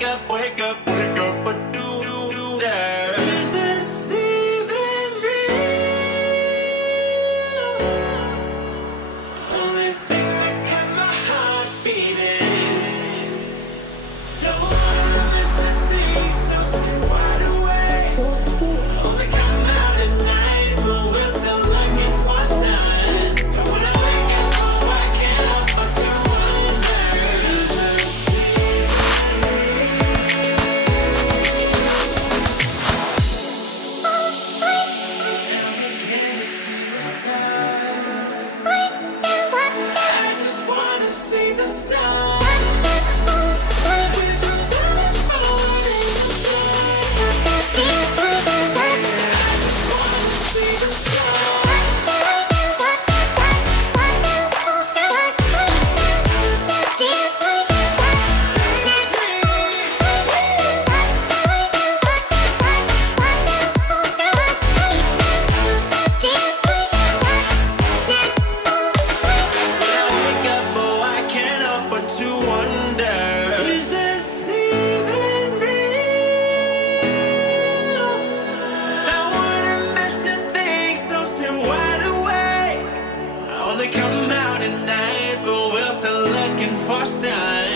wake up, but do that. Is this even real? Only thing that kept my heart beating. No one missing things, so stay wide awake. Only come out at night, but we're still looking for a sign. But when I wake up, oh, I can't help but to wonder, is this even real? Can you see the stars? I just wanna see the stars. With the stars falling apart. I just wanna see the stars. When I wake up, oh, I can't help but to wonder, is this even real? I wanna miss a thing, so stay wide awake. I only come out at night, but we're still looking for signs.